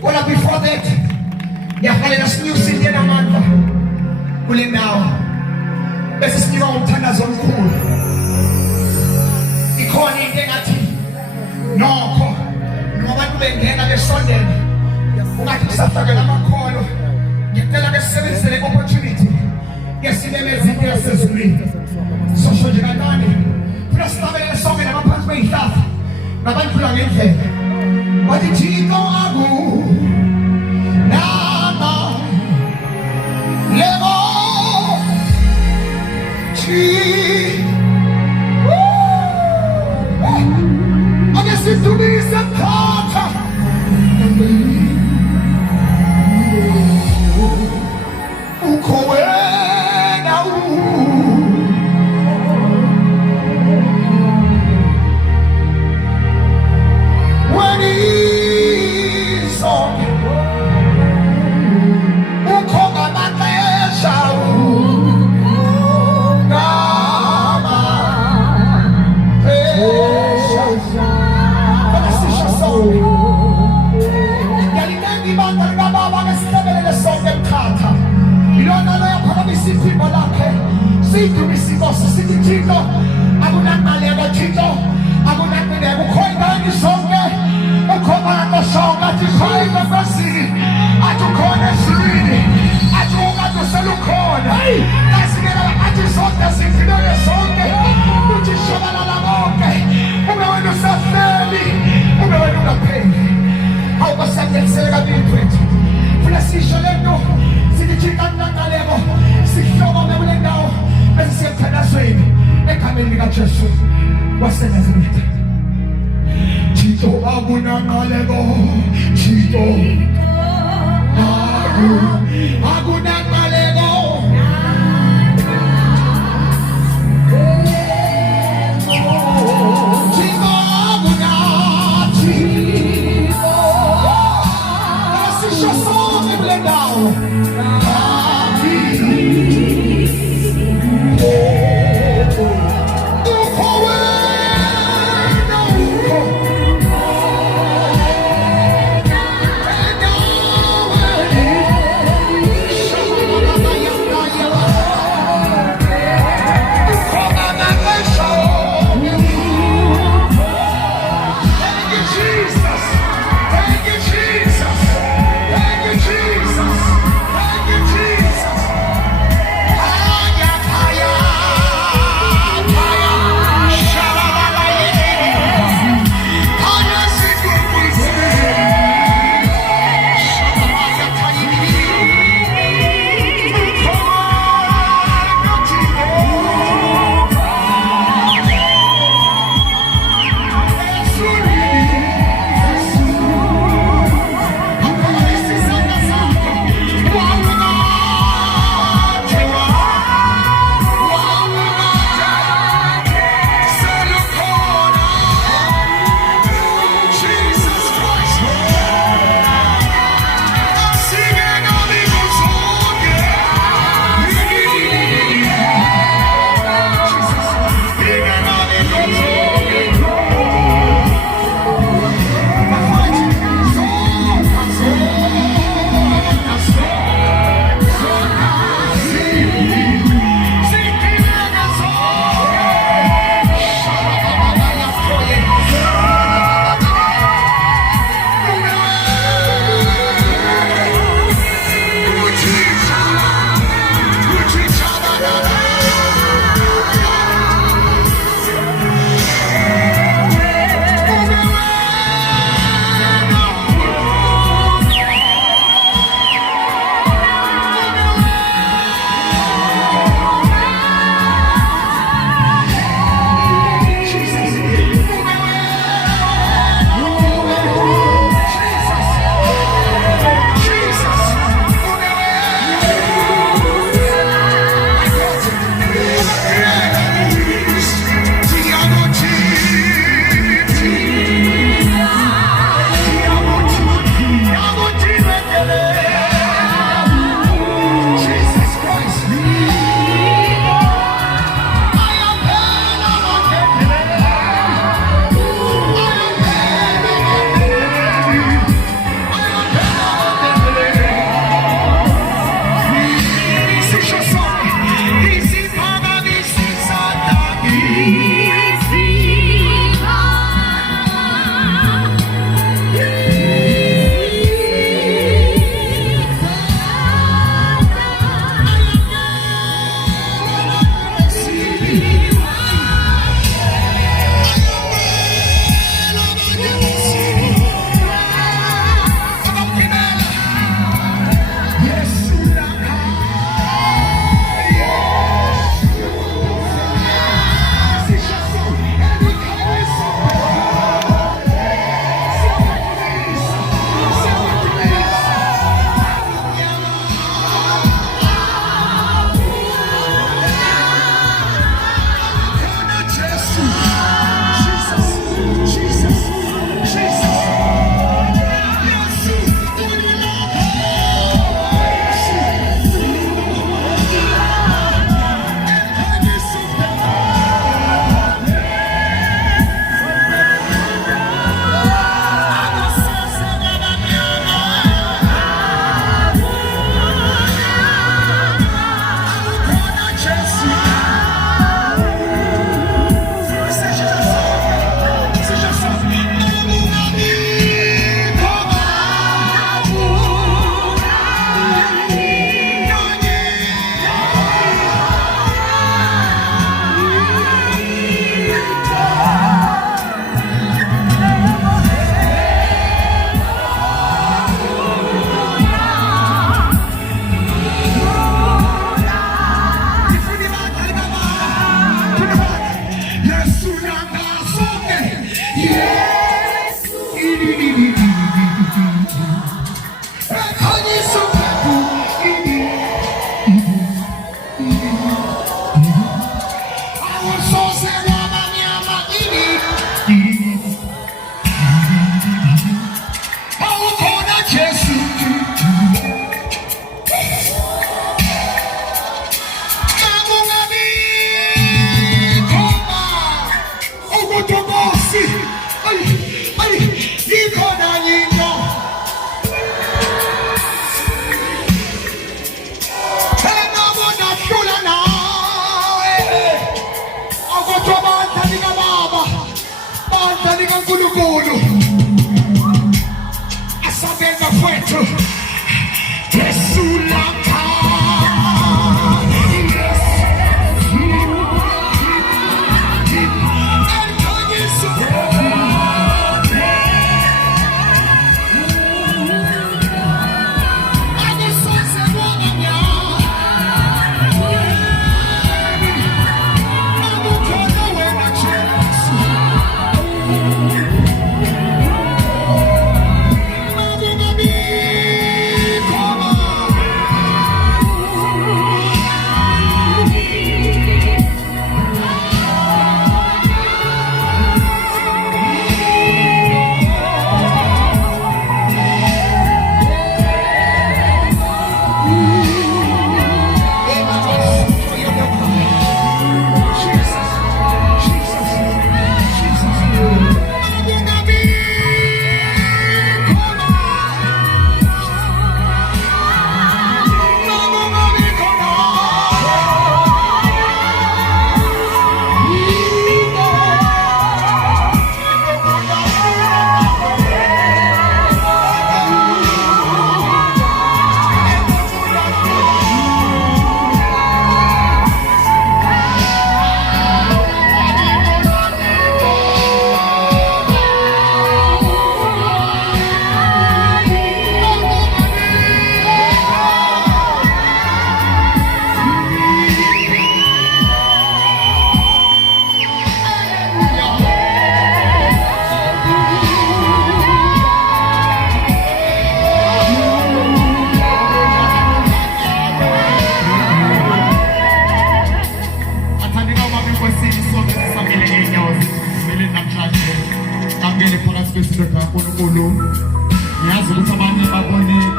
Well, before that, yahalela sinyusile namandla kule ndawo bese sinika umthandazo omkhulu. Ikhona into engathi nokho noma abantu bengena besondele ungathi kusafakela amakhono. Ngicela ke sisebenzise le opportunity yesimemeza into yasezulwini. Sosho nje kanani funa sibabele sonke naphansi kweyihlafa nabantu la ngendlela bathi Thixo aku nama lebo chi ake sidumisa khapha ukho wena when he's on ukho ngamaxesha ngama pressure basisha sonke yalinengi ibanga likababa ngesibelele sonke emkhatha ilona loyaphakamisa iphimbo lakhe siyidumise inkosi sithi Thixo akunaqaleko Thixo akunaqileko ukhoyinani sonke ukhona sonke athi khona basini athi ukhona esini athi ukade selukhona kasikela athi sonke siphilele sonke uthi shobalala bonke ube wena usahleli ube wena ungapheli awubasangelisele kabili mfethu funa sisho lento sithi Thixo akunaqaleko sihlokome kule ndawo bese siyemthandazweni egameni likaJesu waseNazaretha. Thixo akunaqaleko Thixo akunaqaleko Thixo akunathi asisho sonke kule ndawo Asabenza kwethu